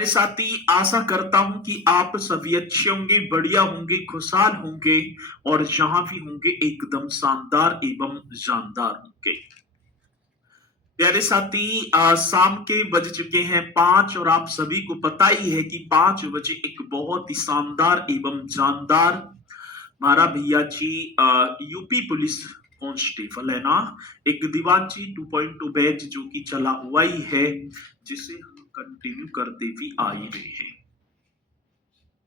मेरे साथी, आशा करता हूं कि आप सभी अच्छे होंगे, बढ़िया होंगे, खुशहाल होंगे और जहां भी होंगे एकदम शानदार एवं जानदार होंगे। प्यारे साथी, शाम के बज चुके हैं 5 और आप सभी को पता ही है कि 5 बजे एक बहुत ही शानदार एवं जानदार हमारा भैया जी यूपी पुलिस कांस्टेबल है ना, एक दीवान जी 2.2 बैच जो कि चला हुआ ही है, जिसे हम कंटिन्यू करते भी आ ही रहे हैं।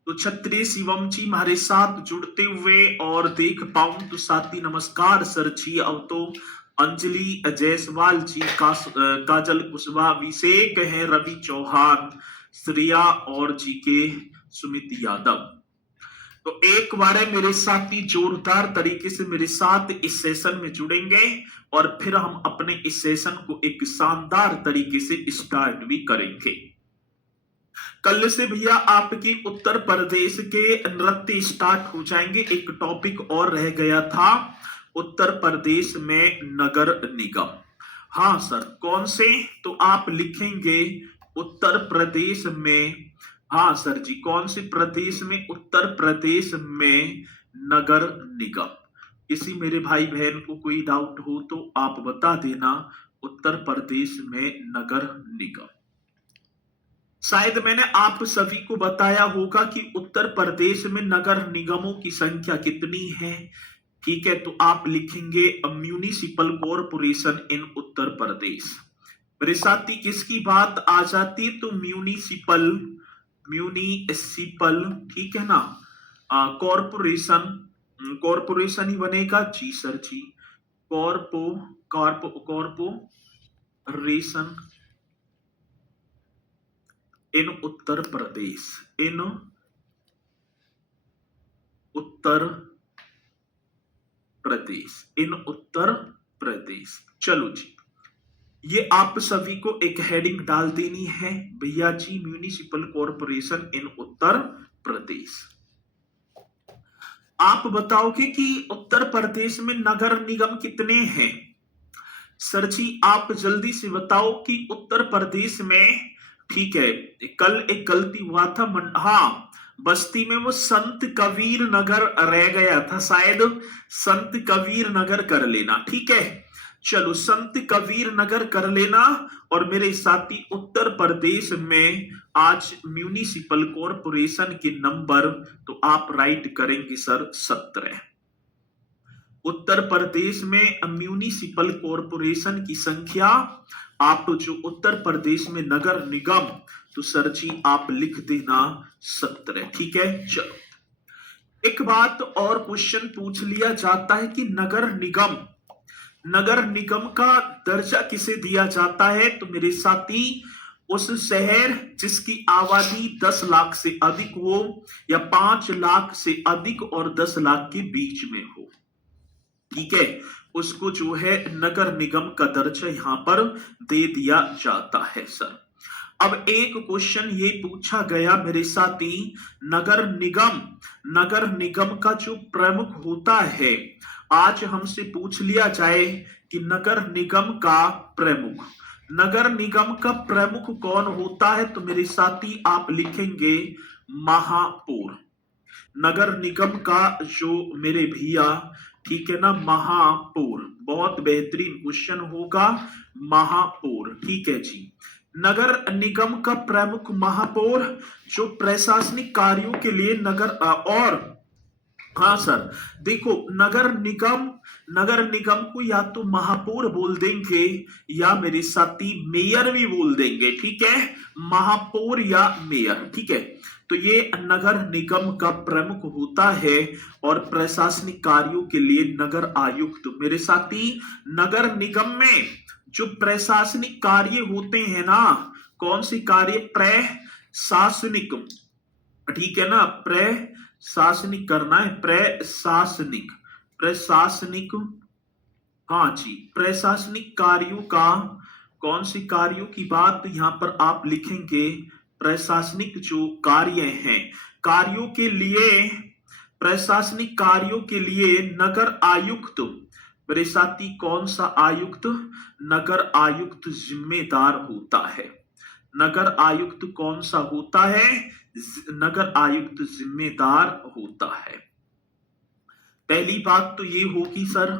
तो क्षत्रिय शिवम जी हमारे साथ जुड़ते हुए और देख पाऊं तो साथी नमस्कार सर जी। अब तो अंजलि जायसवाल जी, काजल कुशवाहा, अभिषेक है, रवि चौहान, श्रेया और जी के सुमित यादव। तो एक बार है मेरे साथी जोरदार तरीके से मेरे साथ इस सेशन में जुड़ेंगे और फिर हम अपने इस सेशन को एक शानदार तरीके से स्टार्ट भी करेंगे। कल से भैया आपकी उत्तर प्रदेश के नृत्य स्टार्ट हो जाएंगे। एक टॉपिक और रह गया था, उत्तर प्रदेश में नगर निगम। हाँ सर, कौन से? तो आप लिखेंगे उत्तर प्रदेश में। हाँ सर जी, कौन से प्रदेश में? उत्तर प्रदेश में नगर निगम। किसी मेरे भाई बहन को कोई डाउट हो तो आप बता देना, उत्तर प्रदेश में नगर निगम। शायद मैंने आप सभी को बताया होगा कि उत्तर प्रदेश में नगर निगमों की संख्या कितनी है। ठीक है, तो आप लिखेंगे म्यूनिसिपल कॉरपोरेशन इन उत्तर प्रदेश। मेरे साथी, किसकी बात आ जाती तो म्यूनिसिपल, म्यूनिसिपल, ठीक है ना, कॉरपोरेशन, कॉरपोरेशन ही बनेगा जी सर जी। कॉरपोरेशन इन उत्तर प्रदेश, इन उत्तर प्रदेश, इन उत्तर प्रदेश। चलो जी, ये आप सभी को एक हेडिंग डाल देनी है भैया जी, म्यूनिसिपल कॉरपोरेशन इन उत्तर प्रदेश। आप बताओगे कि उत्तर प्रदेश में नगर निगम कितने हैं? सर जी आप जल्दी से बताओ कि उत्तर प्रदेश में, ठीक है, कल एक गलती हुआ था, हाँ, बस्ती में वो संत कबीर नगर रह गया था, शायद संत कबीर नगर कर लेना। ठीक है, चलो संत कबीर नगर कर लेना। और मेरे साथी, उत्तर प्रदेश में आज म्यूनिसिपल कॉरपोरेशन के नंबर तो आप राइट करेंगे सर 17। उत्तर प्रदेश में म्यूनिसिपल कॉरपोरेशन की संख्या, आप जो उत्तर प्रदेश में नगर निगम, तो सर जी आप लिख देना 17। ठीक है, चलो एक बात और क्वेश्चन पूछ लिया जाता है कि नगर निगम, नगर निगम का दर्जा किसे दिया जाता है? तो मेरे साथी, उस शहर जिसकी आबादी 10 लाख से अधिक हो या 5 लाख से अधिक और 10 लाख के बीच में हो, ठीक है, उसको जो है नगर निगम का दर्जा यहां पर दे दिया जाता है सर। अब एक क्वेश्चन ये पूछा गया मेरे साथी, नगर निगम, नगर निगम का जो प्रमुख होता है, आज हमसे पूछ लिया जाए कि नगर निगम का प्रमुख, नगर निगम का प्रमुख कौन होता है? तो मेरे साथी आप लिखेंगे महापौर। नगर निगम का जो मेरे भैया, ठीक है ना, महापौर, बहुत बेहतरीन क्वेश्चन होगा, महापौर। ठीक है जी, नगर निगम का प्रमुख महापौर जो प्रशासनिक कार्यों के लिए नगर और हाँ सर, देखो नगर निगम, नगर निगम को या तो महापौर बोल देंगे या मेरे साथी मेयर भी बोल देंगे। ठीक है, महापौर या मेयर। ठीक है, तो ये नगर निगम का प्रमुख होता है और प्रशासनिक कार्यों के लिए नगर आयुक्त। मेरे साथी, नगर निगम में जो प्रशासनिक कार्य होते हैं ना, कौन सी कार्य? प्रशासनिक, ठीक है ना, प्रशासनिक करना है, प्रशासनिक, प्रशासनिक, हाँ जी, प्रशासनिक कार्यों का, कौन सी कार्यों की बात यहां पर आप लिखेंगे? प्रशासनिक जो कार्य हैं, कार्यों के लिए, प्रशासनिक कार्यों के लिए नगर आयुक्त, मेरे साथी कौन सा आयुक्त? नगर आयुक्त जिम्मेदार होता है। नगर आयुक्त कौन सा होता है? नगर आयुक्त जिम्मेदार होता है। पहली बात तो ये होगी सर,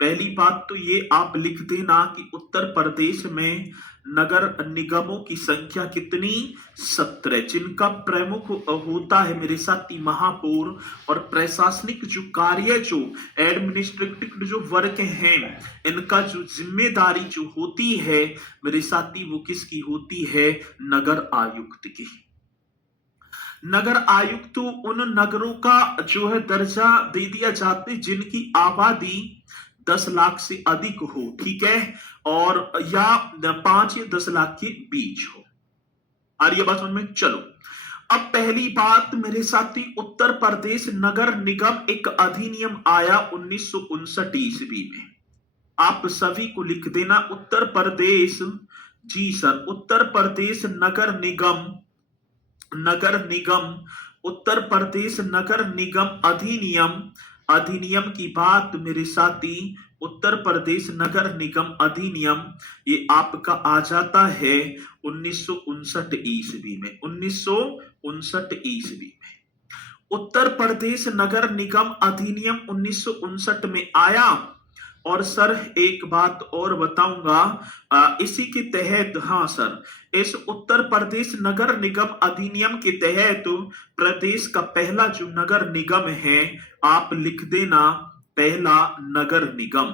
पहली बात तो ये आप लिख देना कि उत्तर प्रदेश में नगर निगमों की संख्या कितनी? 17, जिनका प्रमुख होता है मेरे साथी महापौर, और प्रशासनिक जो कार्य, जो एडमिनिस्ट्रेटिव जो वर्क हैं, इनका जो जिम्मेदारी जो होती है मेरे साथी, वो किसकी होती है? नगर आयुक्त की। नगर आयुक्त उन नगरों का जो है दर्जा दे दिया जाता है जिनकी आबादी 10 लाख से अधिक हो, ठीक है, और या 5 या 10 लाख के बीच हो। आ रही है बात समझ में? चलो, अब पहली बात मेरे साथी, उत्तर प्रदेश नगर निगम एक अधिनियम आया 1959 ईस्वी में। आप सभी को लिख देना, उत्तर प्रदेश, जी सर, उत्तर प्रदेश नगर निगम, नगर निगम, उत्तर प्रदेश नगर निगम अधिनियम, अधिनियम की बात मेरे साथी, उत्तर प्रदेश नगर निगम अधिनियम, ये आपका आ जाता है 1959 ईस्वी में, 1959 ईस्वी में उत्तर प्रदेश नगर निगम अधिनियम 1959 में आया। और सर एक बात और बताऊंगा, इसी के तहत, हाँ सर, इस उत्तर प्रदेश नगर निगम अधिनियम के तहत प्रदेश का पहला जो नगर निगम है, आप लिख देना पहला नगर निगम।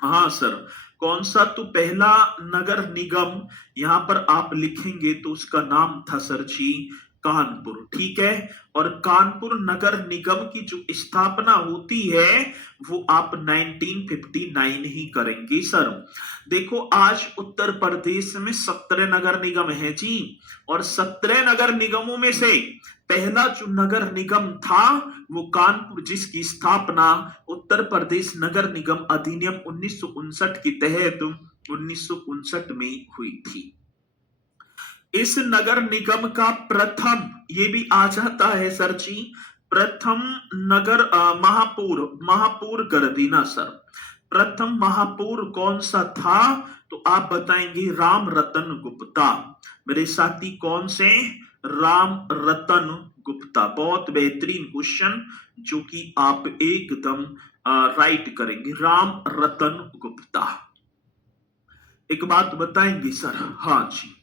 हाँ सर, कौन सा? तो पहला नगर निगम यहां पर आप लिखेंगे तो उसका नाम था सर जी कानपुर, ठीक है। और कानपुर नगर निगम की जो स्थापना होती है वो आप 1959 ही करेंगे सर। देखो, आज उत्तर प्रदेश में 17 नगर निगम है जी, और 17 नगर निगमों में से पहला जो नगर निगम था वो कानपुर, जिसकी स्थापना उत्तर प्रदेश नगर निगम अधिनियम 1959 के तहत 1959 में हुई थी। इस नगर निगम का प्रथम, ये भी आ जाता है सर जी, प्रथम नगर महापौर, महापौर कर देना सर। प्रथम महापौर कौन सा था? तो आप बताएंगे राम रतन गुप्ता। मेरे साथी कौन से? राम रतन गुप्ता। बहुत बेहतरीन क्वेश्चन, जो कि आप एकदम राइट करेंगे, राम रतन गुप्ता। एक बात बताएंगे सर? हाँ जी,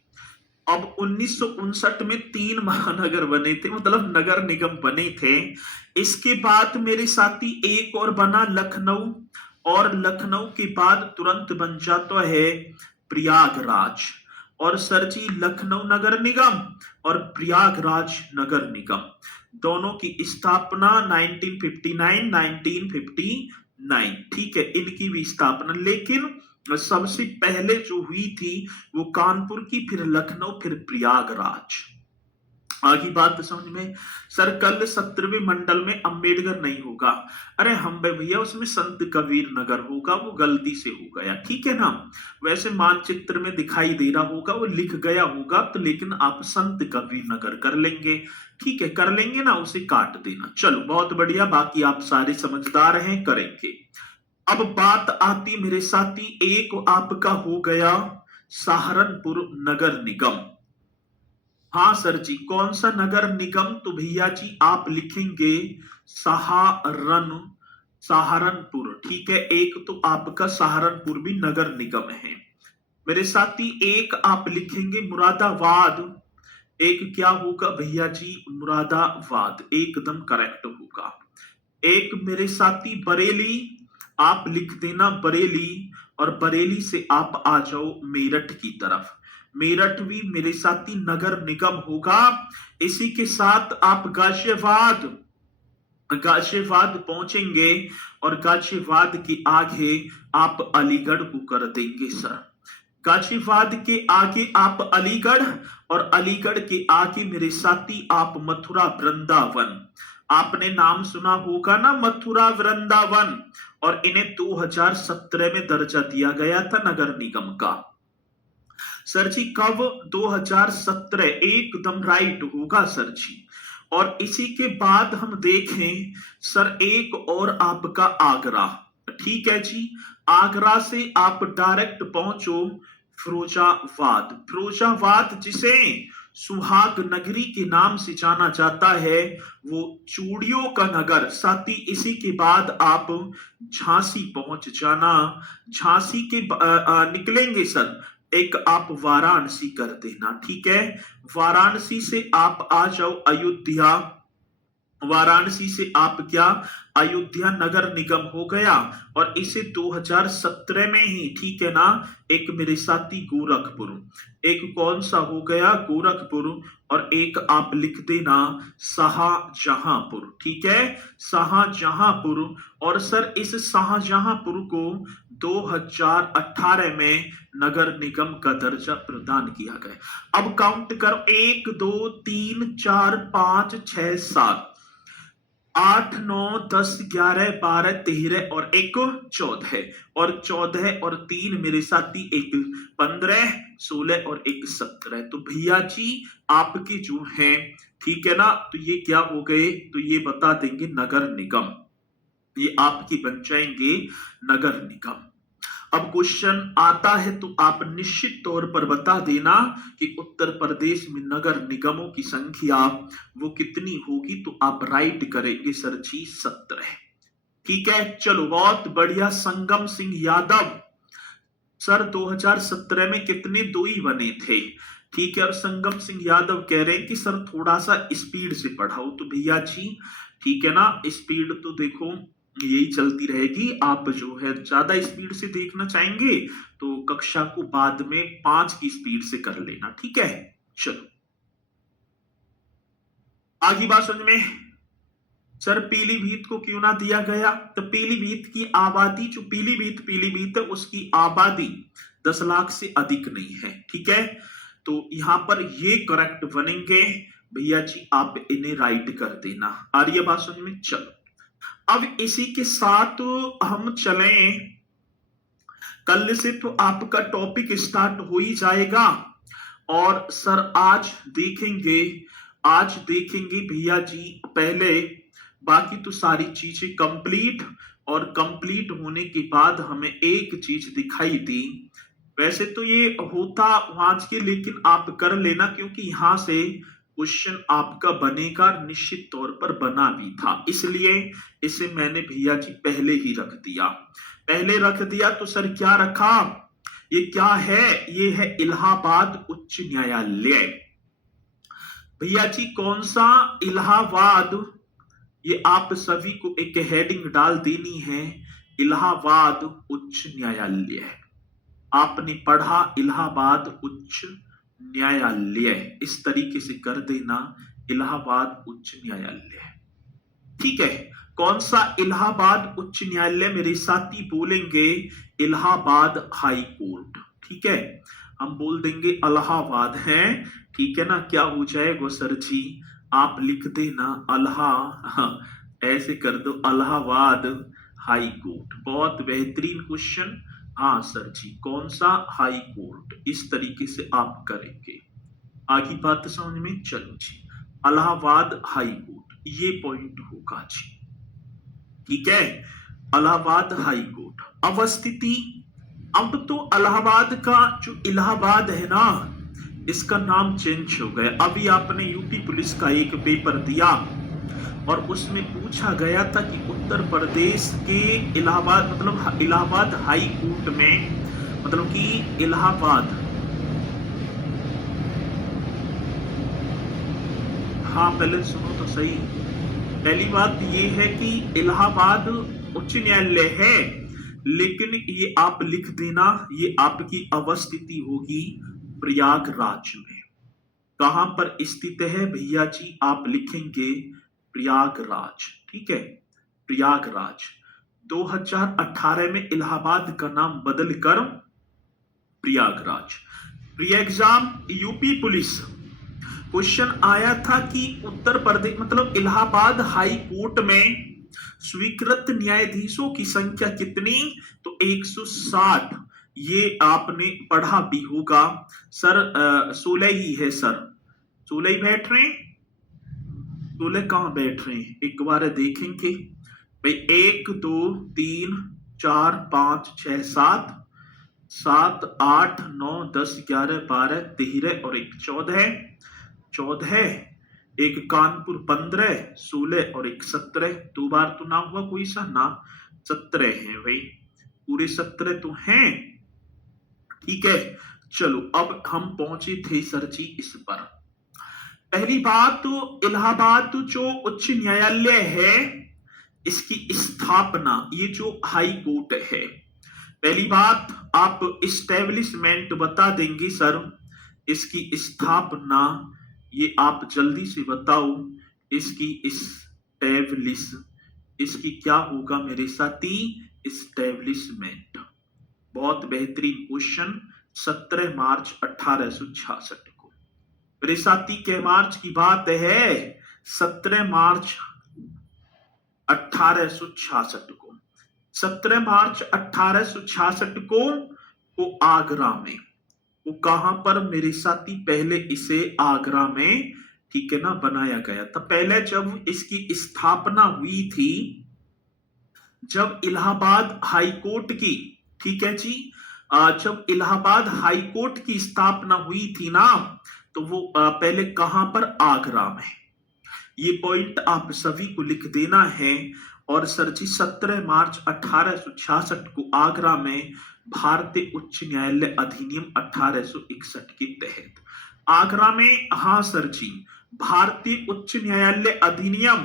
अब 1959 में 3 महानगर बने थे, मतलब नगर निगम बने थे। इसके बाद मेरे साथी एक और बना लखनऊ, और लखनऊ के बाद तुरंत बन जाता है प्रयागराज। और सर जी लखनऊ नगर निगम और प्रयागराज नगर निगम दोनों की स्थापना 1959, 1959, ठीक है, इनकी भी स्थापना, लेकिन सबसे पहले जो हुई थी वो कानपुर की, फिर लखनऊ, फिर प्रयागराज। आगे बात समझ में? सर कल 17वें मंडल में अंबेडकर नहीं होगा। अरे हम भैया, उसमें संत कबीर नगर होगा, वो गलती से हो गया, ठीक है ना। वैसे मानचित्र में दिखाई दे रहा होगा, वो लिख गया होगा तो, लेकिन आप संत कबीर नगर कर लेंगे, ठीक है, कर लेंगे ना, उसे काट देना। चलो बहुत बढ़िया, बाकी आप सारे समझदार हैं, करेंगे। अब बात आती मेरे साथी, एक आपका हो गया सहारनपुर नगर निगम। हाँ सर जी, कौन सा नगर निगम? तो भैया जी आप लिखेंगे सहारनपुर, ठीक है। एक तो आपका सहारनपुर भी नगर निगम है मेरे साथी। एक आप लिखेंगे मुरादाबाद। एक क्या होगा भैया जी? मुरादाबाद, एकदम करेक्ट होगा। एक मेरे साथी बरेली, आप लिख देना बरेली, और बरेली से आप आ जाओ मेरठ की तरफ। मेरठ भी मेरे साथी नगर निगम होगा। इसी के साथ आप गाजियाबाद, गाजियाबाद पहुंचेंगे, और गाजियाबाद के आगे आप अलीगढ़ को कर देंगे सर। गाजियाबाद के आगे आप अलीगढ़, और अलीगढ़ के आगे मेरे साथी आप मथुरा वृंदावन। आपने नाम सुना होगा ना, मथुरा वृंदावन, और इन्हें 2017 में दर्जा दिया गया था नगर निगम का। सर जी कब? 2017, एकदम राइट होगा सर जी। और इसी के बाद हम देखें सर, एक और आपका आगरा, ठीक है जी। आगरा से आप डायरेक्ट पहुंचो फिरोजाबाद। फिरोजाबाद जिसे सुहाग नगरी के नाम से जाना जाता है, वो चूड़ियों का नगर। साथ ही इसी के बाद आप झांसी पहुंच जाना। झांसी के निकलेंगे सर, एक आप वाराणसी कर देना, ठीक है। वाराणसी से आप आ जाओ अयोध्या। वाराणसी से आप क्या, अयोध्या नगर निगम हो गया। और इसे 2017 में ही, ठीक है ना, एक मेरे साथी गोरखपुर, एक कौन सा हो गया, गोरखपुर। और एक आप लिख देना शाहजहांपुर, ठीक है, शाहजहांपुर। और सर इस शाहजहांपुर को 2018 में नगर निगम का दर्जा प्रदान किया गया। अब काउंट करो, 1 2 3 4 5 6 7 8 9 10 11 12 13 और एक 14, और 14 और 3 मेरे साथी एक 15 16 और एक 17। तो भैया जी आपके जो हैं, ठीक है ना, तो ये क्या हो गए, तो ये बता देंगे नगर निगम, ये आपकी बन जाएंगे नगर निगम। अब क्वेश्चन आता है तो आप निश्चित तौर पर बता देना कि उत्तर प्रदेश में नगर निगमों की संख्या वो कितनी होगी, तो आप राइट करेंगे सर जी 17, ठीक है। चलो बहुत बढ़िया। संगम सिंह यादव सर 2017 में कितने, 2 ही बने थे, ठीक है। और संगम सिंह यादव कह रहे हैं कि सर थोड़ा सा स्पीड से पढ़ाओ, तो भैया जी ठीक है ना, स्पीड तो देखो यही चलती रहेगी। आप जो है ज्यादा स्पीड से देखना चाहेंगे तो कक्षा को बाद में 5 की स्पीड से कर लेना, ठीक है। चलो आगे बात समझ में। सर पीलीभीत को क्यों ना दिया गया, तो पीलीभीत की आबादी, जो पीलीभीत है उसकी आबादी 10 लाख से अधिक नहीं है, ठीक है। तो यहां पर ये करेक्ट बनेंगे भैया जी, आप इन्हें राइट कर देना। आ रही है बात समझ में। चलो अब इसी के साथ हम चलें, कल से तो आपका टॉपिक स्टार्ट हो ही जाएगा। और सर आज देखेंगे भैया जी, पहले बाकी तो सारी चीजें कंप्लीट, और कंप्लीट होने के बाद हमें एक चीज दिखाई दी। वैसे तो ये होता आज के, लेकिन आप कर लेना क्योंकि यहां से क्वेश्चन आपका बनेगा, निश्चित तौर पर बना भी था, इसलिए इसे मैंने भैया जी पहले ही रख दिया। तो सर क्या रखा, ये क्या है, ये है इलाहाबाद उच्च न्यायालय। भैया जी कौन सा इलाहाबाद, ये आप सभी को एक हेडिंग डाल देनी है, इलाहाबाद उच्च न्यायालय। आपने पढ़ा इलाहाबाद उच्च न्यायालय, इस तरीके से कर देना, इलाहाबाद उच्च न्यायालय, ठीक है। कौन सा इलाहाबाद उच्च न्यायालय, मेरे साथी बोलेंगे इलाहाबाद हाई कोर्ट, ठीक है। हम बोल देंगे इलाहाबाद है, ठीक है ना। क्या हो जाएगा सर जी, आप लिख देना ऐसे कर दो इलाहाबाद हाई कोर्ट। बहुत बेहतरीन क्वेश्चन। हाँ सर जी, कौन सा हाई कोर्ट, इस तरीके से आप करेंगे। आगे बात समझ में। चलो जी, इलाहाबाद हाई कोर्ट, ये पॉइंट होगा जी, ठीक है। इलाहाबाद हाई कोर्ट अवस्थिति। अब तो इलाहाबाद का जो इलाहाबाद है ना, इसका नाम चेंज हो गया। अभी आपने यूपी पुलिस का एक पेपर दिया और उसमें पूछा गया था कि उत्तर प्रदेश के इलाहाबाद, मतलब इलाहाबाद हाई कोर्ट में, मतलब कि इलाहाबाद, हाँ पहले सुनो तो सही। पहली बात ये है कि इलाहाबाद उच्च न्यायालय है, लेकिन ये आप लिख देना, ये आपकी अवस्थिति होगी प्रयागराज में। कहां पर स्थित है भैया जी, आप लिखेंगे प्रयागराज, ठीक है, प्रयागराज। 2018 में इलाहाबाद का नाम बदलकर Prayagraj. Pre exam UP police question आया था कि उत्तर प्रदेश, मतलब इलाहाबाद हाई कोर्ट में स्वीकृत न्यायाधीशों की संख्या कितनी, तो 160। ये आपने पढ़ा भी होगा सर, 16 ही है सर, 16 ही बैठ रहे हैं। 16 कहां बैठ रहे हैं, एक बार देखेंगे भाई, 1 2 3 4 5 6 7 7, 8, 9, 10, 11, 12, 13 और एक 14, 14, एक कानपुर 15, 16 और एक 17। 2 बार तो ना हुआ कोई सा ना, 17 है भाई, पूरे 17 तो हैं। ठीक है, चलो अब हम पहुंचे थे सर जी इस पर। पहली बात तो इलाहाबाद जो उच्च न्यायालय है, इसकी स्थापना, ये जो हाई कोर्ट है, पहली बात आप इस्टेब्लिशमेंट बता देंगे सर, इसकी स्थापना ये आप जल्दी से बताओ। इसकी इस्टेब्लिश, इसकी क्या होगा मेरे साथी, इस्टेब्लिशमेंट। बहुत बेहतरीन क्वेश्चन। 17 मार्च 1866 को, मेरे साथी के मार्च की बात है, 17 मार्च 1866 को, 17 मार्च 1866 को आगरा में, वो कहां पर मेरे साथी, पहले इसे आगरा में, ठीक है ना, बनाया गया था। पहले जब इसकी स्थापना हुई थी, जब इलाहाबाद हाई कोर्ट की, ठीक है जी, जब इलाहाबाद हाई कोर्ट की स्थापना हुई थी ना, तो वो पहले कहां पर, आगरा में। ये पॉइंट आप सभी को लिख देना है। और सर जी 17 मार्च 1866 को आगरा में भारतीय उच्च न्यायालय अधिनियम 1861 के तहत, आगरा में, हाँ सर जी, भारतीय उच्च न्यायालय अधिनियम,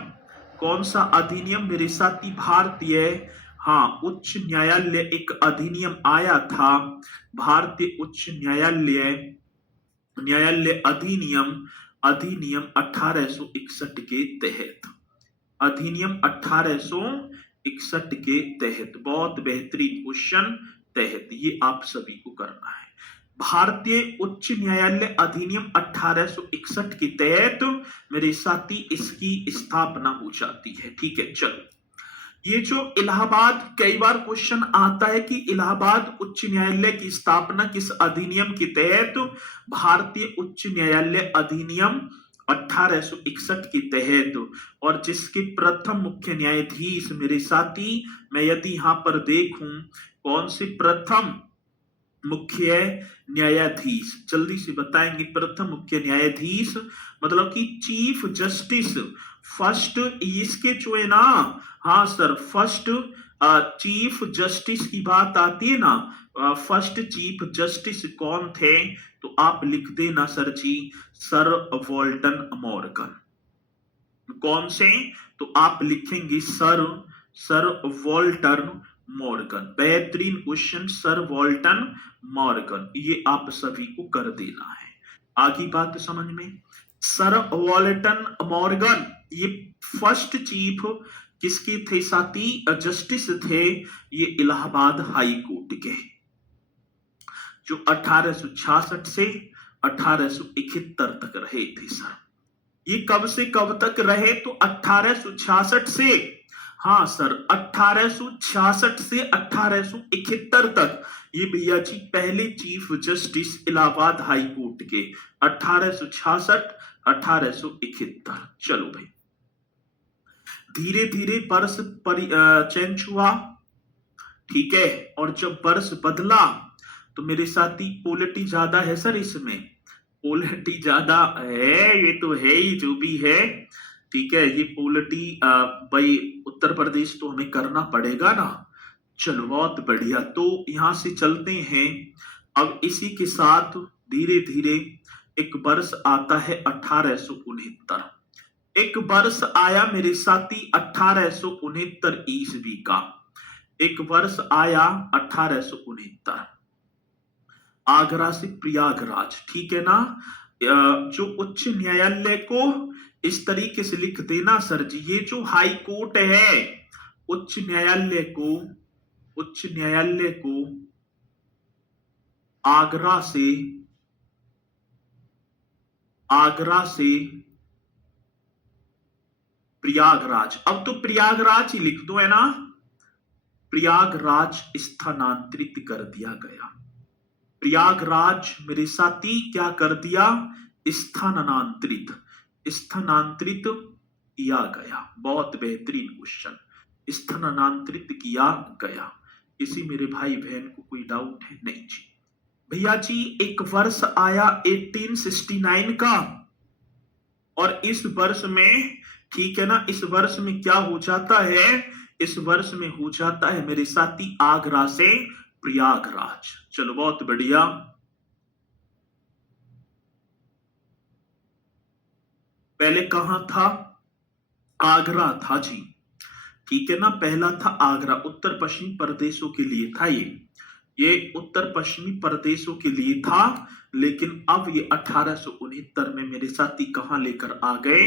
कौन सा अधिनियम मेरे साथी, भारतीय, हाँ, उच्च न्यायालय एक अधिनियम आया था, भारतीय उच्च न्यायालय, न्यायालय अधिनियम, अधिनियम 1861 के तहत, अधिनियम 1861 के तहत, बहुत बेहतरीन क्वेश्चन, तहत, ये आप सभी को करना है। भारतीय उच्च न्यायालय अधिनियम 1861 के तहत मेरे साथी इसकी स्थापना हो जाती है। ठीक है, चलो, ये जो इलाहाबाद, कई बार क्वेश्चन आता है कि इलाहाबाद उच्च न्यायालय की स्थापना किस अधिनियम के तहत, भारतीय उच्च न्यायालय अधिनियम 1861 के तहत, और जिसके प्रथम मुख्य न्यायाधीश मेरे साथी, मैं यदि यहां पर देखूं, कौन से प्रथम मुख्य न्यायाधीश, जल्दी से बताएंगे, प्रथम मुख्य न्यायाधीश मतलब कि चीफ जस्टिस, फर्स्ट, इसके जो है ना, हाँ सर, फर्स्ट चीफ जस्टिस की बात आती है ना, फर्स्ट चीफ जस्टिस कौन थे, तो आप लिख देना सर जी, सर वॉल्टन मॉर्गन। कौन से, तो आप लिखेंगे सर, सर वॉल्टर मॉर्गन। बेहतरीन क्वेश्चन, सर वॉल्टन मॉर्गन, ये आप सभी को कर देना है। आगे बात समझ में, सर वॉल्टन मॉर्गन ये फर्स्ट चीफ किसके थे साथी, जस्टिस थे, ये इलाहाबाद हाई कोर्ट के, जो 1866 से 1871 तक रहे थे सर। ये कब से कब तक रहे, तो 1866 से, हाँ सर, 1866 से 1871 तक ये भैया जी पहले chief justice Allahabad high court के, 1866 1871। चलो भाई, धीरे धीरे वर्ष चेंज हुआ, ठीक है, और जब वर्ष बदला तो मेरे साथी पॉलिटी ज्यादा है सर, इसमें पॉलिटी ज्यादा है, ये तो है ही, जो भी है, ठीक है, ये पॉलिटी भाई उत्तर प्रदेश तो हमें करना पड़ेगा ना। चलो बहुत बढ़िया, तो यहां से चलते हैं अब इसी के साथ, धीरे धीरे एक वर्ष आता है 1869, एक वर्ष आया मेरे साथी 1869 ईस्वी का, एक वर्ष आया 1869, आगरा से प्रयागराज, ठीक है ना। जो उच्च न्यायालय को इस तरीके से लिख देना सर जी, ये जो हाई कोर्ट है, उच्च न्यायालय को, उच्च न्यायालय को आगरा से, आगरा से प्रयागराज, अब तो प्रयागराज ही लिख दो, है ना, प्रयागराज स्थानांतरित कर दिया गया, प्रयागराज मेरे साथी क्या कर दिया, स्थानांतरित, स्थानांतरित किया गया। बहुत बेहतरीन क्वेश्चन, स्थानांतरित किया गया, किसी मेरे भाई बहन को कोई डाउट है? नहीं जी। भैया जी एक वर्ष आया 1869 का, और इस वर्ष में, ठीक है ना, इस वर्ष में क्या हो जाता है? इस वर्ष में हो जाता है मेरे साथी आगरा से प्रयागराज। चलो बहुत बढ़िया। पहले कहां था? आगरा था जी, ठीक है ना, पहला था आगरा, उत्तर पश्चिमी प्रदेशों के लिए था ये उत्तर पश्चिमी प्रदेशों के लिए था। लेकिन अब ये 1869 में मेरे साथी कहां लेकर आ गए?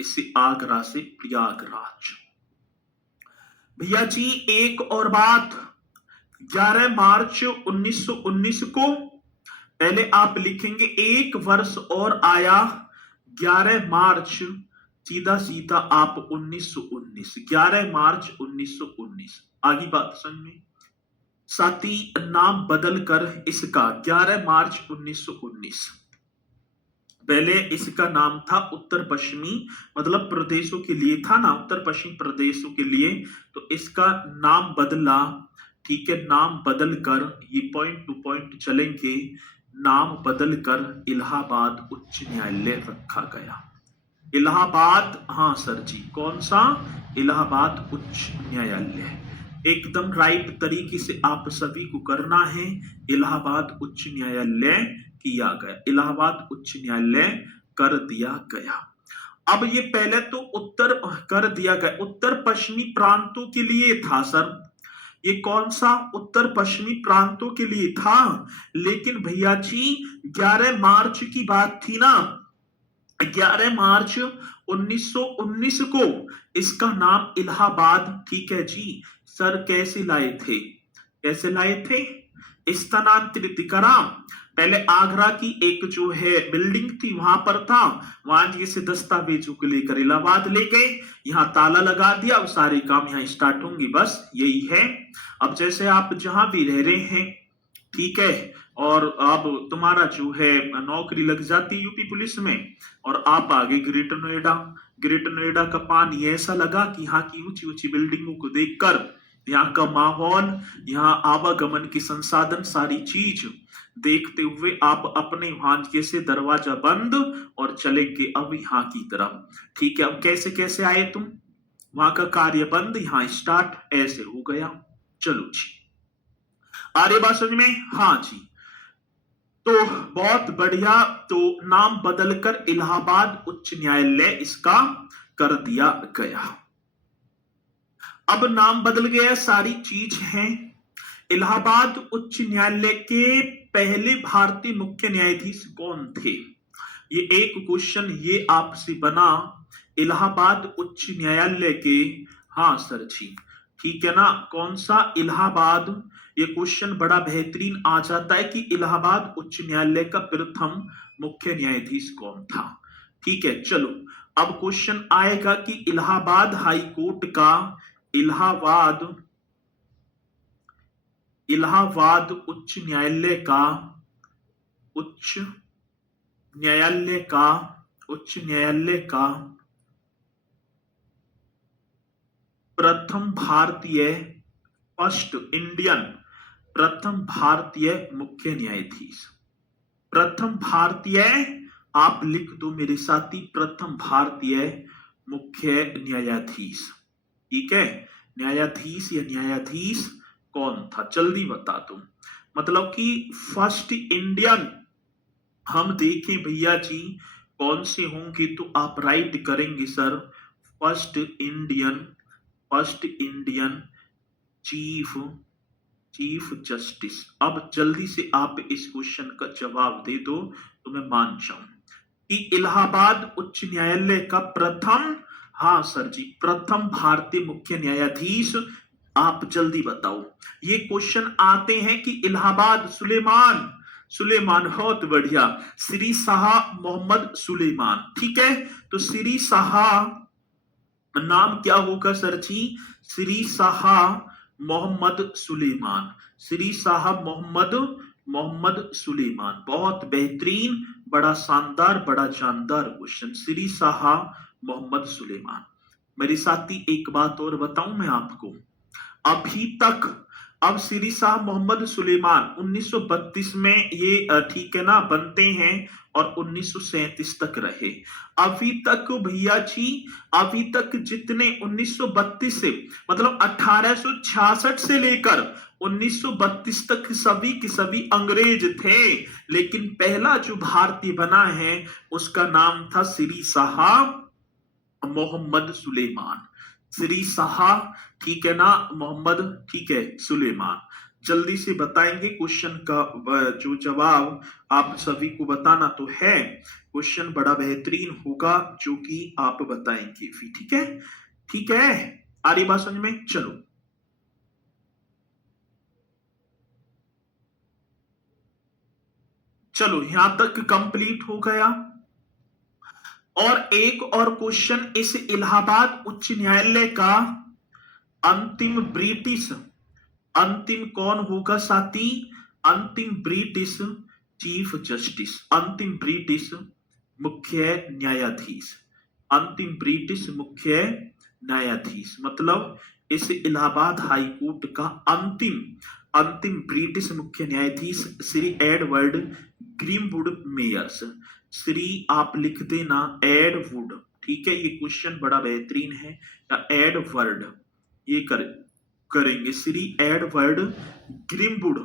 इसे आगरा से प्रयागराज। भैया जी एक और बात, 11 मार्च 1919 को, पहले आप लिखेंगे एक वर्ष और आया 11 मार्च, सीधा सीधा आप 1919, 11 मार्च 1919। आगे बात समझ में? साथी नाम बदल कर इसका 11 मार्च 1919, पहले इसका नाम था उत्तर पश्चिमी, मतलब प्रदेशों के लिए था ना, उत्तर पश्चिम प्रदेशों के लिए, तो इसका नाम बदला, ठीक है, नाम बदल कर, ये पॉइंट टू पॉइंट चलेंगे, नाम बदल कर इलाहाबाद उच्च न्यायालय रखा गया। इलाहाबाद, हाँ सर जी, कौन सा? इलाहाबाद उच्च न्यायालय। एकदम राइट तरीके से आप सभी को करना है। इलाहाबाद उच्च न्यायालय किया गया, इलाहाबाद उच्च न्यायालय कर दिया गया। अब ये पहले तो उत्तर कर दिया गया, उत्तर पश्चिमी प्रांतों के लिए था सर, ये कौन सा? उत्तर पश्चिमी प्रांतों के लिए था। लेकिन भैया जी 11 मार्च की बात थी ना, 11 मार्च 1919 को इसका नाम इलाहाबाद, ठीक है जी। सर कैसे लाए थे? कैसे लाए थे? स्थानांतरित करा। पहले आगरा की एक जो है बिल्डिंग थी वहां पर था, वहां से दस्तावेजों को लेकर इलाहाबाद ले गए, यहाँ ताला लगा दिया, अब सारे काम यहाँ स्टार्ट होंगे, बस यही है। अब जैसे आप जहां भी रह रहे हैं, ठीक है, और अब तुम्हारा जो है नौकरी लग जाती यूपी पुलिस में, और आप आगे ग्रेटर नोएडा, ग्रेटर नोएडा का पानी ऐसा लगा कि यहाँ की ऊंची ऊंची बिल्डिंगों को देखकर, यहाँ का माहौल, यहाँ आवागमन की संसाधन, सारी चीज देखते हुए आप अपने भांजे से दरवाजा बंद और चलेंगे अब यहाँ की तरफ, ठीक है। अब कैसे कैसे आए तुम? वहां का कार्य बंद, यहाँ स्टार्ट, ऐसे हो गया। चलो जी, आ रही बात समझ में? हाँ जी, तो बहुत बढ़िया, तो नाम बदलकर इलाहाबाद उच्च न्यायालय इसका कर दिया गया। अब नाम बदल गया, सारी चीज है। इलाहाबाद उच्च न्यायालय के पहले भारतीय मुख्य न्यायाधीश कौन थे? ये एक क्वेश्चन ये आपसे बना, इलाहाबाद उच्च न्यायालय के, हाँ सर जी, ठीक है ना, कौन सा? इलाहाबाद। ये क्वेश्चन बड़ा बेहतरीन आ जाता है कि इलाहाबाद उच्च न्यायालय का प्रथम मुख्य न्यायाधीश कौन था, ठीक है। चलो अब क्वेश्चन आएगा कि इलाहाबाद हाई कोर्ट का, इलाहाबाद, इलाहाबाद उच्च न्यायालय का, उच्च न्यायालय का, उच्च न्यायालय का प्रथम भारतीय, फर्स्ट इंडियन, प्रथम भारतीय मुख्य न्यायाधीश, प्रथम भारतीय, आप लिख दो मेरे साथी, प्रथम भारतीय मुख्य न्यायाधीश, ठीक है। न्यायाधीश या न्यायाधीश कौन था? जल्दी बता दो, मतलब कि फर्स्ट इंडियन हम देखें भैया जी कौन से होंगे, तो आप राइट करेंगे sir, first Indian, first Indian chief, chief justice. अब जल्दी से आप इस क्वेश्चन का जवाब दे दो तो मैं मान जाऊं कि इलाहाबाद उच्च न्यायालय का प्रथम, हाँ सर जी, प्रथम भारतीय मुख्य न्यायाधीश, आप जल्दी बताओ। ये क्वेश्चन आते हैं कि इलाहाबाद सुलेमान, सुलेमान, बहुत बढ़िया, श्री शाह मोहम्मद सुलेमान, ठीक है। तो श्री शाह नाम क्या होगा सर जी? श्री शाह मोहम्मद सुलेमान, श्री शाह मोहम्मद, मोहम्मद सुलेमान, बहुत बेहतरीन, बड़ा शानदार, बड़ा जानदार क्वेश्चन, श्री शाह मोहम्मद सुलेमान। मेरे साथी एक बात और बताऊं मैं आपको, अभी तक अब श्री शाह मोहम्मद सुलेमान 1932 में ये ठीक है ना बनते हैं और 1937 तक रहे। अभी तक भैया जी, अभी तक जितने 1932 से मतलब 1866 से लेकर 1932 तक सभी के सभी अंग्रेज थे, लेकिन पहला जो भारतीय बना है उसका नाम था श्री शाह मोहम्मद सुलेमान। श्री शाह ठीक है ना मोहम्मद ठीक है सुलेमान। जल्दी से बताएंगे क्वेश्चन का जो जवाब आप सभी को बताना तो है। क्वेश्चन बड़ा बेहतरीन होगा जो कि आप बताएंगे भी। ठीक है, ठीक है, आ रही बात समझ में? चलो चलो यहां तक कंप्लीट हो गया। और एक और क्वेश्चन, इस इलाहाबाद उच्च न्यायालय का अंतिम ब्रिटिश, अंतिम कौन होगा साथी? अंतिम ब्रिटिश चीफ जस्टिस, अंतिम ब्रिटिश मुख्य न्यायाधीश, अंतिम ब्रिटिश मुख्य न्यायाधीश मतलब इस इलाहाबाद हाई कोर्ट का अंतिम अंतिम ब्रिटिश मुख्य न्यायाधीश Shri Edward Greenwood Mayers. Shri आप लिख देना एडवुड। ठीक है, ये क्वेश्चन बड़ा बेहतरीन है। या एडवर्ड ये करेंगे Shri Edward Greenwood,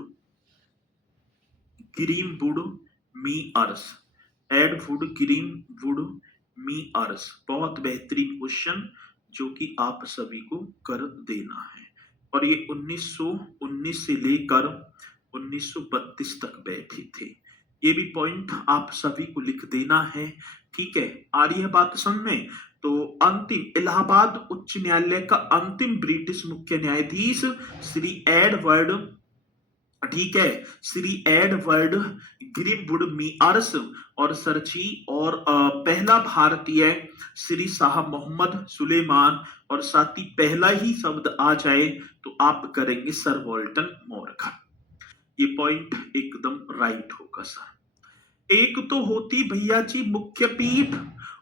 Greenwood Myers, एडवुड ग्रीनवुड मेयर्स। बहुत बेहतरीन क्वेश्चन जो कि आप सभी को कर देना है। और ये 1919 से लेकर 1932 तक बैठे थे। ये भी पॉइंट आप सभी को लिख देना है। ठीक है, आ रही है बात समझ में? तो अंतिम इलाहाबाद उच्च न्यायालय का अंतिम ब्रिटिश मुख्य न्यायाधीश श्री एडवर्ड, ठीक है, श्री एडवर्ड ग्रीनवुड मेयर्स और सरची और पहला भारतीय श्री शाह मोहम्मद सुलेमान। और साथ ही पहला ही शब्द आ जाए तो आप करेंगे सर वॉल्टन मॉर्गन। ये पॉइंट एकदम राइट होगा सर। एक तो होती भैया जी मुख्य पीठ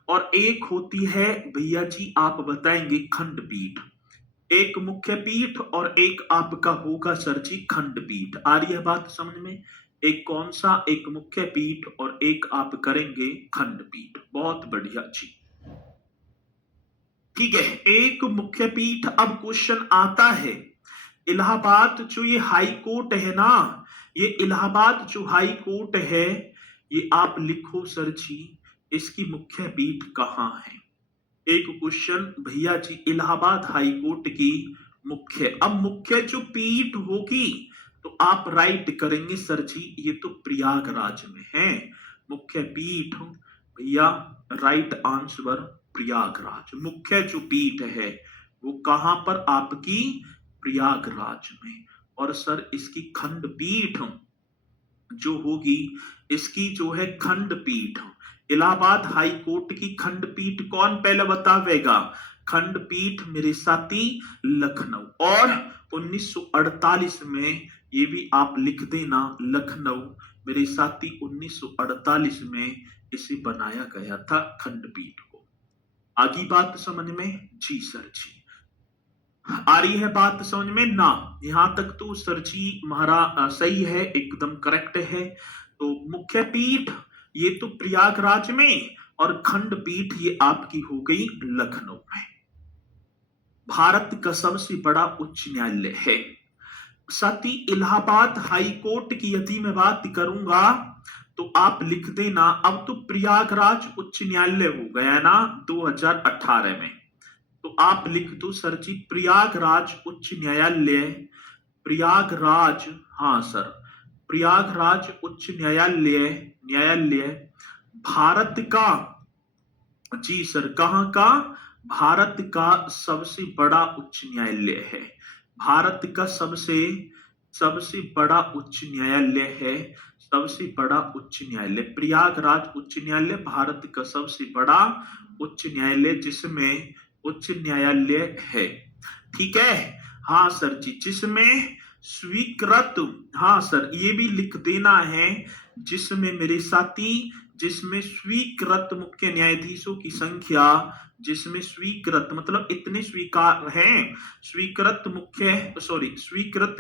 और एक होती है भैया जी आप बताएंगे खंडपीठ। एक मुख्य पीठ और एक आपका होगा सर जी खंडपीठ। आ रही है बात समझ में? एक कौन सा? एक मुख्य पीठ और एक आप करेंगे खंडपीठ। बहुत बढ़िया जी, ठीक है, एक मुख्य पीठ। अब क्वेश्चन आता है इलाहाबाद जो ये हाई कोर्ट है ना, ये इलाहाबाद जो हाई कोर्ट है ये आप लिखो सर जी इसकी मुख्य पीठ कहाँ है? एक क्वेश्चन भैया जी इलाहाबाद हाई कोर्ट की मुख्य, अब मुख्य जो पीठ होगी तो आप राइट करेंगे सर जी ये तो प्रयागराज में है मुख्य पीठ। भैया राइट आंसर प्रयागराज। मुख्य जो पीठ है वो कहां पर? आपकी प्रयागराज में। और सर इसकी खंडपीठ जो होगी, इसकी जो है खंडपीठ, इलाहाबाद हाई कोर्ट की खंडपीठ कौन पहले बतावेगा? खंडपीठ मेरे साथी लखनऊ। और 1948 में ये भी आप लिख देना लखनऊ मेरे साथी 1948 में इसे बनाया गया था खंडपीठ को। आगे बात समझ में? जी सर जी, आ रही है बात समझ में ना? यहां तक तो सर जी हमारा सही है, एकदम करेक्ट है। तो मुख्य पीठ ये तो प्रयागराज में और खंडपीठ ये आपकी हो गई लखनऊ में। भारत का सबसे बड़ा उच्च न्यायालय है। साथ ही इलाहाबाद हाई कोर्ट की यदि मैं बात करूंगा तो आप लिख देना, अब तो प्रयागराज उच्च न्यायालय हो गया ना 2018 में, तो आप लिख दो सर जी प्रयागराज उच्च न्यायालय, प्रयागराज, हाँ सर प्रयागराज उच्च न्यायालय, न्यायालय भारत का, जी सर कहाँ का? भारत का सबसे बड़ा उच्च न्यायालय है। भारत का सबसे सबसे बड़ा उच्च न्यायालय है, सबसे बड़ा उच्च न्यायालय प्रयागराज उच्च न्यायालय भारत का सबसे बड़ा उच्च न्यायालय जिसमें उच्च न्यायालय है। ठीक है, हाँ सर जी, जिसमें स्वीकृत, हाँ सर ये भी लिख देना है जिसमें मेरे साथी, जिसमें स्वीकृत मुख्य न्यायाधीशों की संख्या, जिसमें स्वीकृत मतलब इतने स्वीकार हैं, स्वीकृत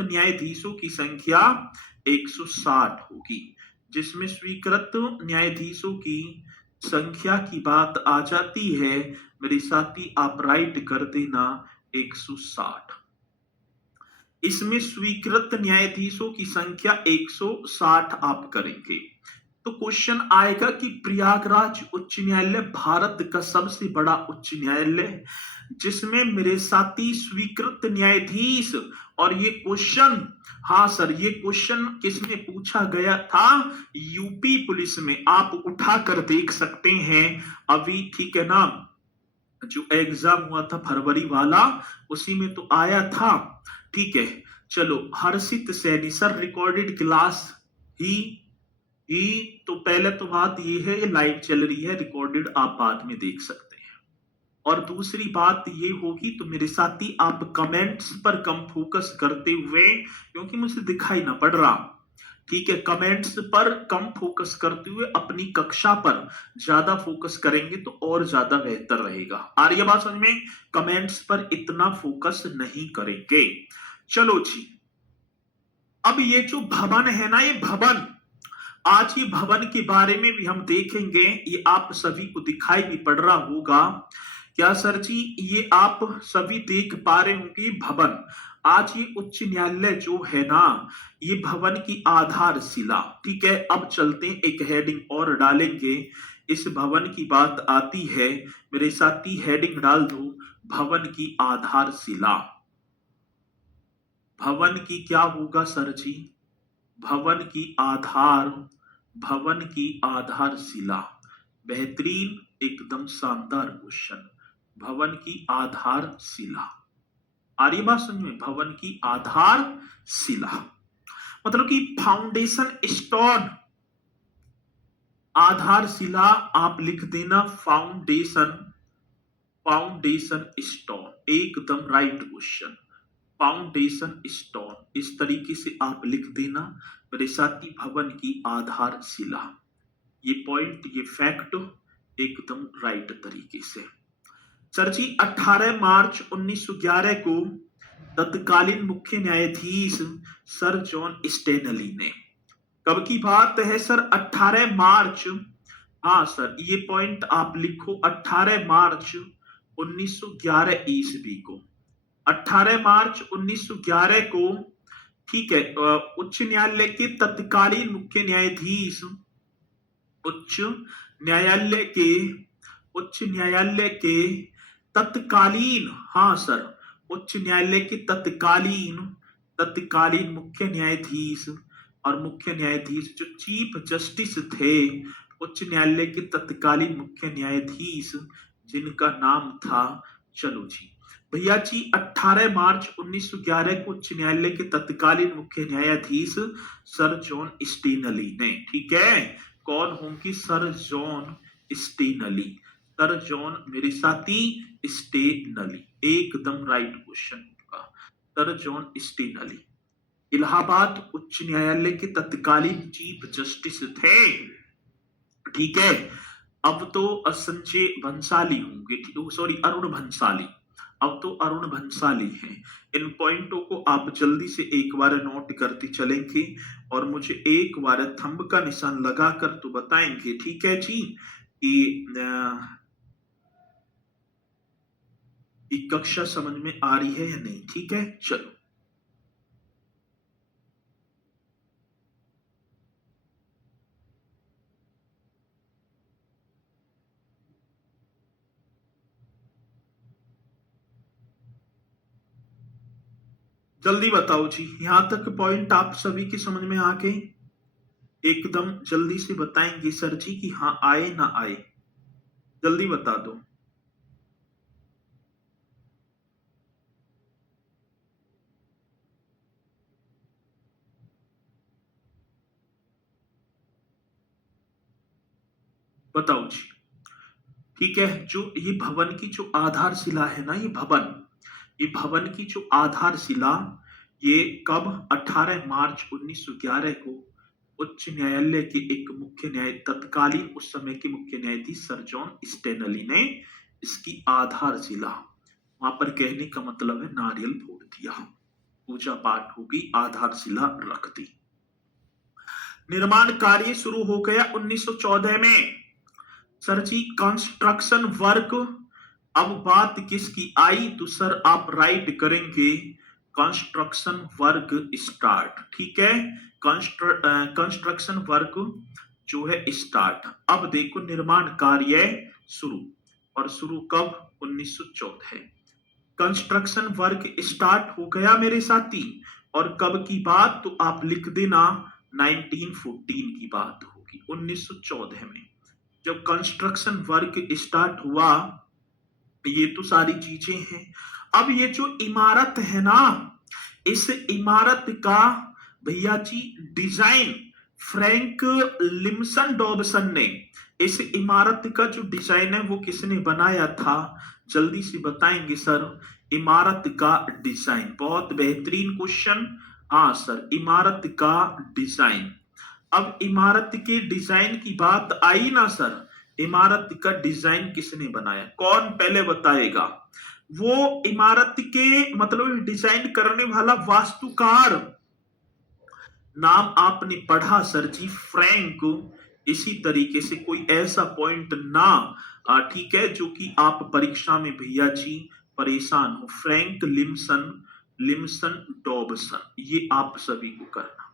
न्यायाधीशों की संख्या 160 होगी। जिसमें स्वीकृत न्यायाधीशों की संख्या की बात आ जाती है, मेरे साथी आप राइट कर देना 160। इसमें स्वीकृत न्यायाधीशों की संख्या 160 आप करेंगे तो क्वेश्चन आएगा कि प्रयागराज उच्च न्यायालय भारत का सबसे बड़ा उच्च न्यायालय, जिसमें मेरे साथी स्वीकृत न्यायाधीश। और ये क्वेश्चन, हाँ सर, ये क्वेश्चन किसमें पूछा गया था? यूपी पुलिस में। आप उठा कर देख सकते हैं अभी, ठीक है ना, जो एग्जाम हुआ था फरवरी वाला, उसी में तो आया था। ठीक है, चलो हर्षित सैनी सर, रिकॉर्डेड क्लास ही तो पहले तो बात ये है, ये लाइव चल रही है, रिकॉर्डेड आप बाद में देख सकते हैं। और दूसरी बात ये होगी, तो मेरे साथी आप कमेंट्स पर कम फोकस करते हुए, क्योंकि मुझे दिखाई ना पड़ रहा, ठीक है, कमेंट्स पर कम फोकस करते हुए अपनी कक्षा पर ज्यादा फोकस करेंगे तो और ज्यादा बेहतर रहेगा। आ रही है बात समझ में? कमेंट्स पर इतना फोकस नहीं करेंगे। चलो जी, अब ये जो भवन है ना, ये भवन, आज ये भवन के बारे में भी हम देखेंगे। ये आप सभी को दिखाई भी पड़ रहा होगा क्या सर जी? ये आप सभी देख पा रहे होंगे भवन। आज ये उच्च न्यायालय जो है ना, ये भवन की आधारशिला, ठीक है। अब चलते हैं, एक हेडिंग और डालेंगे, इस भवन की बात आती है, मेरे साथी हेडिंग डाल दो, भवन की आधारशिला। भवन की क्या होगा सर जी? भवन की आधारशिला। बेहतरीन, एकदम शानदार क्वेश्चन। भवन की आधारशिला, आ रही बात समझ में? भवन की आधारशिला मतलब कि फाउंडेशन स्टोन। आधारशिला आप लिख देना फाउंडेशन स्टोन, एकदम राइट क्वेश्चन। फाउंडेशन स्टोन, इस तरीके से आप लिख देना मेरे साथी, भवन की आधारशिला। ये पॉइंट, ये फैक्ट एकदम राइट तरीके से। सर जी, 18 मार्च 1911 को तत्कालीन मुख्य न्यायाधीश सर जॉन स्टेनली ने, कब की बात है सर? 18 मार्च, हाँ सर, ये पॉइंट आप लिखो, 18 मार्च 1911 ईस्वी को, 18 मार्च 1911 को, ठीक है, उच्च न्यायालय के तत्कालीन मुख्य न्यायाधीश, उच्च न्यायालय के तत्कालीन, हाँ सर, उच्च न्यायालय के तत्कालीन मुख्य न्यायाधीश, और मुख्य न्यायाधीश जो चीफ जस्टिस थे, उच्च न्यायालय के तत्कालीन मुख्य न्यायाधीश, जिनका नाम था, चलो जी भैया जी, 18 मार्च 1911 को उच्च न्यायालय के तत्कालीन मुख्य न्यायाधीश सर जॉन स्टेनली ने, ठीक है, कौन होंगे? Sir John Stanley. Sir John मेरे साथी स्टेनली, एकदम राइट क्वेश्चन होगा, सर जॉन स्टेनली इलाहाबाद उच्च न्यायालय के तत्कालीन चीफ जस्टिस थे, ठीक है। अब तो संजय भंसाली होंगे, सॉरी अरुण भंसाली, अब तो अरुण भंसाली हैं। इन पॉइंटों को आप जल्दी से एक बार नोट करते चलेंगे और मुझे एक बार थंब का निशान लगाकर तो बताएंगे, ठीक है जी, कि कक्षा समझ में आ रही है या नहीं, ठीक है। चलो जल्दी बताओ जी, यहां तक पॉइंट आप सभी की समझ में आ गए? एकदम जल्दी से बताएंगे सर जी कि हाँ आए ना आए, जल्दी बता दो। बताओ जी, ठीक है। जो ये भवन की जो आधारशिला है ना, ये भवन की जो आधारशिला, ये कब? 18 मार्च 1911 को उच्च न्यायालय के एक मुख्य न्याय तत्कालीन उस समय के मुख्य न्यायाधीश सर जॉन स्टेनली ने इसकी आधारशिला, वहां पर कहने का मतलब है नारियल फोड़ दिया, पूजा पाठ होगी, आधारशिला रख दी। निर्माण कार्य शुरू हो गया 1914 में। सर जी कंस्ट्रक्शन वर्क, अब बात किसकी आई तो सर आप राइट करेंगे कंस्ट्रक्शन वर्क स्टार्ट, ठीक है, कंस्ट्रक्शन वर्क जो है स्टार्ट। अब देखो निर्माण कार्य शुरू, और शुरू कब, 1914। कंस्ट्रक्शन वर्क स्टार्ट हो गया मेरे साथी, और कब की बात तो आप लिख देना 1914 की बात होगी, 1914 में जब कंस्ट्रक्शन वर्क स्टार्ट हुआ। ये तो सारी चीजें हैं। अब ये जो इमारत है ना, इस इमारत का भैया जी डिजाइन फ्रैंक लिम्सन डॉबसन ने, इस इमारत का जो डिजाइन है वो किसने बनाया था, जल्दी से बताएंगे सर। इमारत का डिजाइन, बहुत बेहतरीन क्वेश्चन। हाँ सर, इमारत का डिजाइन। अब इमारत के डिजाइन की बात आई ना सर, इमारत का डिजाइन किसने बनाया, कौन पहले बताएगा। वो इमारत के मतलब डिजाइन करने वाला वास्तुकार, नाम आपने पढ़ा सर जी फ्रैंक। इसी तरीके से कोई ऐसा पॉइंट ना, ठीक है, जो कि आप परीक्षा में भैया जी परेशान हो। फ्रैंक लिम्सन, लिम्सन डॉबसन, ये आप सभी को करना।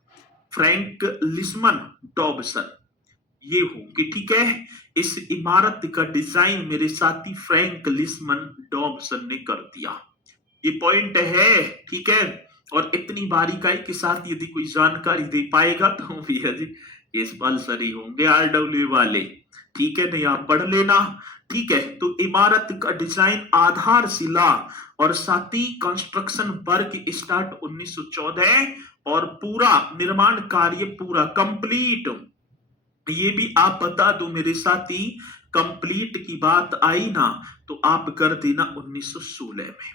फ्रैंक लिस्मन डॉबसन, ये हो कि ठीक है। इस इमारत का डिजाइन मेरे साथी फ्रैंक लिस्मन डॉबसन ने कर दिया, ये पॉइंट है, ठीक है। और इतनी बारीकाई के साथ यदि कोई जानकारी दे पाएगा तो भैया जी इस पल सरी होंगे आरडब्ल्यू वाले, ठीक है, नहीं आप पढ़ लेना, ठीक है। तो इमारत का डिजाइन, आधारशिला और साथी कंस्ट्रक्शन वर्क स्टार्ट 1914, और पूरा निर्माण कार्य पूरा कंप्लीट। ये भी आप बता दो मेरे साथी, कंप्लीट की बात आई ना तो आप कर देना 1916 में,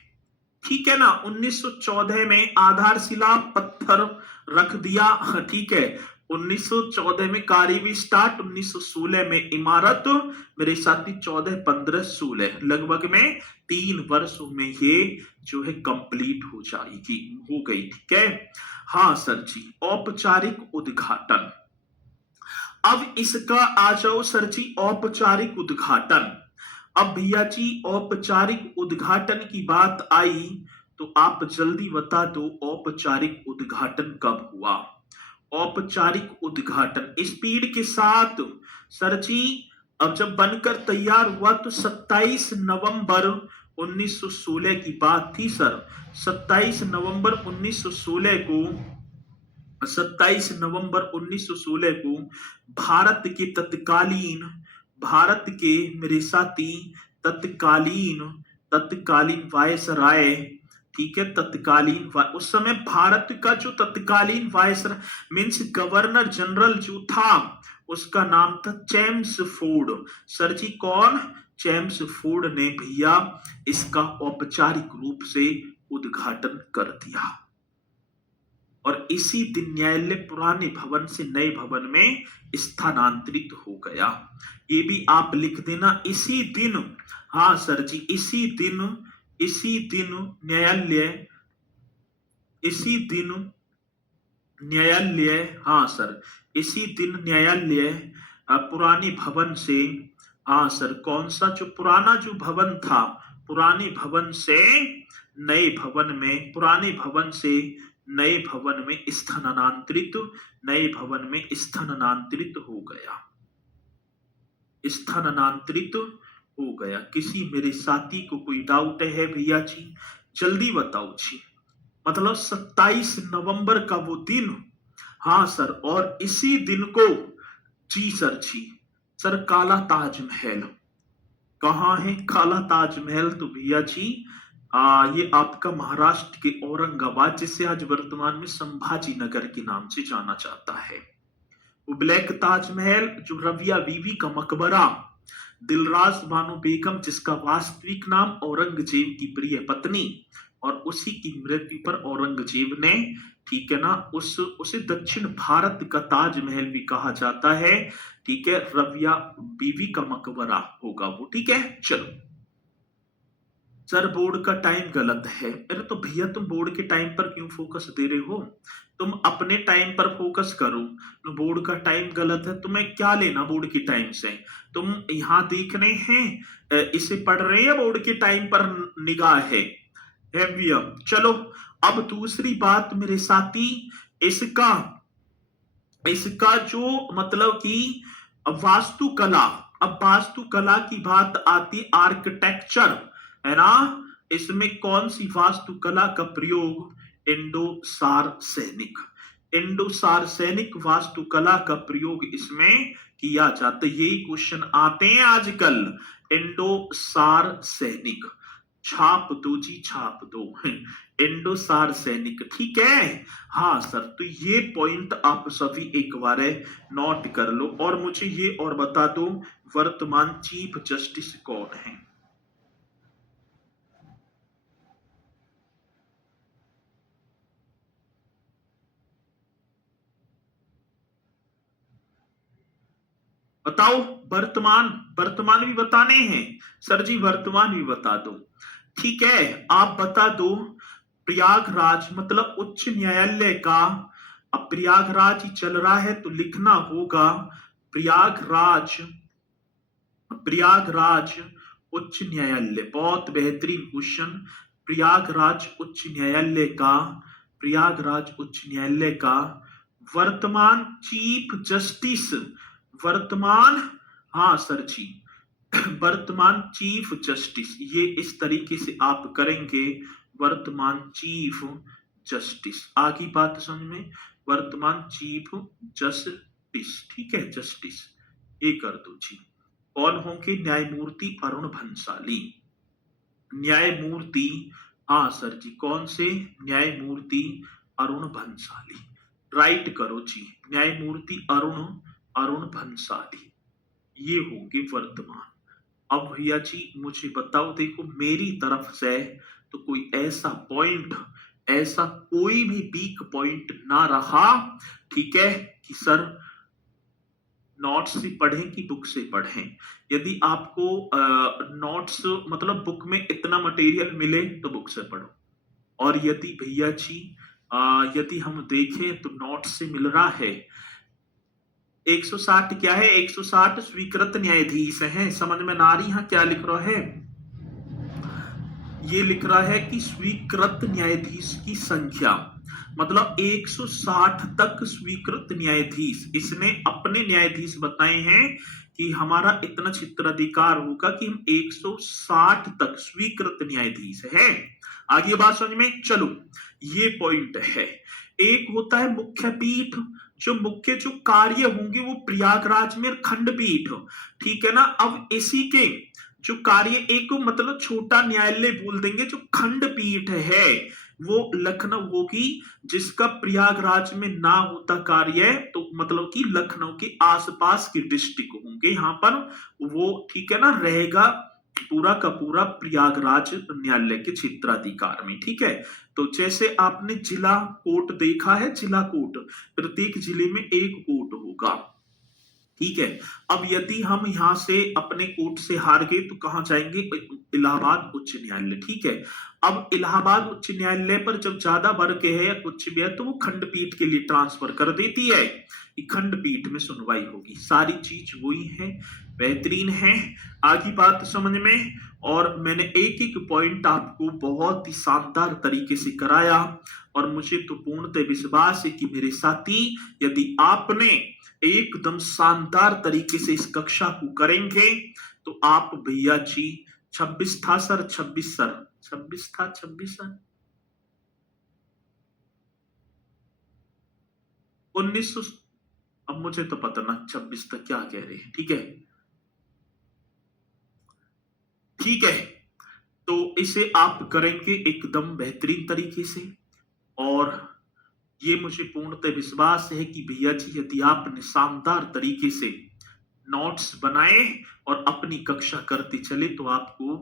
ठीक है ना। 1914 में आधारशिला पत्थर रख दिया, ठीक है। 1914 में कार्य भी स्टार्ट, 1916 में इमारत मेरे साथी 14, 15, 16 लगभग में 3 वर्षों में ये जो है कंप्लीट हो जाएगी, हो गई, ठीक है। हाँ सर जी, औपचारिक उद्घाटन। अब इसका आ जाओ सर जी औपचारिक उद्घाटन। अब भैया जी औपचारिक उद्घाटन की बात आई तो आप जल्दी बता दो औपचारिक उद्घाटन कब हुआ। औपचारिक उद्घाटन स्पीड के साथ सर जी, अब जब बनकर तैयार हुआ तो 27 नवंबर 1916 की बात थी सर। 27 नवंबर 1916 को, 27 नवंबर 1916 को भारत के तत्कालीन, भारत के मेरे साथी तत्कालीन, तत्कालीन वायसराय, ठीक है, तत्कालीन उस समय भारत का जो तत्कालीन वायसराय मीन्स गवर्नर जनरल जो था उसका नाम था चेम्स फोर्ड। सर जी कौन, चेम्स फोर्ड ने भैया इसका औपचारिक रूप से उद्घाटन कर दिया। और इसी दिन न्यायालय पुराने भवन से नए भवन में स्थानांतरित हो गया। ये भी आप लिख देना इसी दिन। हाँ सर जी, इसी दिन, इसी दिन न्यायालय, इसी दिन न्यायालय, हाँ सर, इसी दिन न्यायालय पुराने भवन से, हाँ सर, कौन सा जो पुराना जो भवन था, पुराने भवन से नए भवन में, पुराने भवन से नए भवन में स्थानांतरित, नए भवन में स्थानांतरित हो गया, स्थानांतरित हो गया। किसी मेरे साथी को कोई डाउट है भैया जी, जल्दी बताओ जी। मतलब 27 नवंबर का वो दिन, हाँ सर, और इसी दिन को, जी सर जी, सर काला ताजमहल कहाँ है, काला ताजमहल तो भैया जी ये आपका महाराष्ट्र के औरंगाबाद, जिसे आज वर्तमान में संभाजी नगर के नाम से जाना जाता है। वो ब्लैक ताजमहल जो रबिया बीवी का मकबरा, दिलराज बानो बेगम जिसका वास्तविक नाम औरंगजेब की प्रिय पत्नी, और उसी की मृत्यु पर औरंगजेब ने, ठीक है ना, उसे दक्षिण भारत का ताजमहल भी कहा जाता है। ठीक है, रबिया बीवी का मकबरा होगा वो। ठीक है, चलो। सर बोर्ड का टाइम गलत है। अरे तो भैया तुम बोर्ड के टाइम पर क्यों फोकस दे रहे हो? तुम अपने टाइम पर फोकस करो। तो बोर्ड का टाइम गलत है, तुम्हें क्या लेना बोर्ड के टाइम से? तुम यहाँ देख रहे हैं, इसे पढ़ रहे हैं या बोर्ड के टाइम पर निगाह है भैया? चलो, अब दूसरी बात मेरे साथी, इसका इसका जो मतलब कि वास्तुकला, अब वास्तुकला की बात आती, आर्किटेक्चर, है ना, इसमें कौन सी वास्तुकला का प्रयोग? इंडो सार्वजनिक, इंडो सार्वजनिक वास्तुकला का प्रयोग इसमें किया जाता है। यही क्वेश्चन आते हैं आजकल, इंडो सार्वजनिक। छाप दो जी, छाप दो। इंडो सार्वजनिक, ठीक है। हाँ सर, तो ये पॉइंट आप सभी एक बार नोट कर लो। और मुझे ये और बता दो, वर्तमान चीफ जस्टिस कौन है? बताओ। वर्तमान, वर्तमान भी बताने हैं सर जी, वर्तमान भी बता दो। ठीक है, आप बता दो। प्रयागराज मतलब उच्च न्यायालय का, अब प्रयागराज ही चल रहा है तो लिखना होगा प्रयागराज, प्रयागराज उच्च न्यायालय। बहुत बेहतरीन क्वेश्चन। प्रयागराज उच्च न्यायालय का, प्रयागराज उच्च न्यायालय का वर्तमान चीफ जस्टिस, वर्तमान, हाँ सर जी, वर्तमान चीफ जस्टिस, ये इस तरीके से आप करेंगे, वर्तमान चीफ जस्टिस। आगे बात समझ में, वर्तमान चीफ जस्टिस, ठीक है, जस्टिस ये कर दो जी। कौन होंगे? न्यायमूर्ति अरुण भंसाली, न्यायमूर्ति, हाँ सर जी, कौन से? न्यायमूर्ति अरुण भंसाली, राइट करो जी, न्यायमूर्ति अरुण, अरुण भंसाली, ये होंगे वर्तमान। अब भैया जी मुझे बताओ, देखो मेरी तरफ से तो कोई ऐसा पॉइंट, ऐसा कोई भी वीक पॉइंट ना रहा, ठीक है, कि सर नोट्स से पढ़ें कि बुक से पढ़ें। यदि आपको नोट्स मतलब बुक में इतना मटेरियल मिले तो बुक से पढ़ो, और यदि भैया जी यदि हम देखें तो नोट्स से मिल रहा है 160, क्या है 160 स्वीकृत न्यायाधीश हैं। समझ में ना रही यहाँ क्या लिख रहा है? ये लिख रहा है कि स्वीकृत न्यायाधीश की संख्या, मतलब 160 तक स्वीकृत न्यायाधीश, इसने अपने न्यायाधीश बताए हैं कि हमारा इतना क्षेत्राधिकार होगा कि हम 160 तक स्वीकृत न्यायाधीश है। आगे बात समझ में, चलो ये पॉइंट है। एक होता है मुख्य पीठ, जो मुख्य जो कार्य होंगे वो प्रयागराज में, खंडपीठ, ठीक है ना। अब इसी के जो कार्य, एक मतलब छोटा न्यायालय बोल देंगे, जो खंडपीठ है वो लखनऊ होगी, जिसका प्रयागराज में ना होता कार्य तो मतलब कि लखनऊ के आसपास के डिस्ट्रिक्ट होंगे यहाँ पर वो, ठीक है ना, रहेगा पूरा का पूरा प्रयागराज न्यायालय के क्षेत्राधिकार में। ठीक है, तो जैसे आपने जिला कोर्ट देखा है, जिला कोर्ट, प्रत्येक जिले में एक कोर्ट होगा, ठीक है। अब यदि हम यहां से अपने कोर्ट से हार गए तो कहां जाएंगे? इलाहाबाद उच्च न्यायालय, ठीक है। अब इलाहाबाद उच्च न्यायालय पर जब ज्यादा वर्ग है या कुछ भी है तो वो खंडपीठ के लिए ट्रांसफर कर देती है, खंडपीठ में सुनवाई होगी। सारी चीज वही है, बेहतरीन है। आगे बात समझ में, और मैंने एक एक पॉइंट आपको बहुत ही शानदार तरीके से कराया, और मुझे तो पूर्णतः विश्वास है कि मेरे साथी, यदि आपने एकदम शानदार तरीके से इस कक्षा को करेंगे तो आप भैया जी 26 था सर, 26 सर, 26 था, 26 सर, 1900, अब मुझे तो पता ना 26 तक क्या कह रहे हैं, ठीक है, ठीक है। तो इसे आप करेंगे एकदम बेहतरीन तरीके से, और ये मुझे पूर्णतः विश्वास है कि भैया जी यदि आपने शानदार तरीके से नोट्स बनाए और अपनी कक्षा करते चले तो आपको,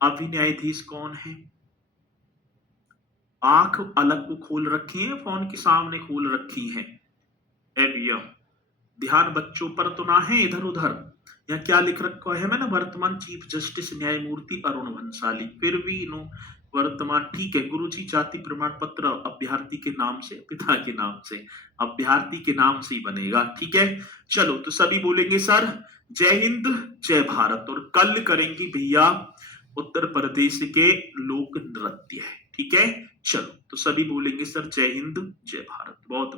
अभी न्यायाधीश कौन है? आंख अलग को खोल रखी है, फोन के सामने खोल रखी है। ए भैया, ध्यान बच्चों पर तो ना है इधर उधर। यहाँ क्या लिख रखा है मैंने, वर्तमान चीफ जस्टिस न्यायमूर्ति अरुण भंसाली, फिर भी नो वर्तमान, ठीक है। गुरुजी जाति प्रमाण पत्र अभ्यर्थी के नाम से, पिता के नाम से, अभ्यर्थी के नाम से ही बनेगा, ठीक है। चलो तो सभी बोलेंगे सर जय हिंद जय भारत, और कल करेंगे भैया उत्तर प्रदेश के लोक नृत्य, ठीक है। चलो तो सभी बोलेंगे सर जय हिंद जय भारत। बहुत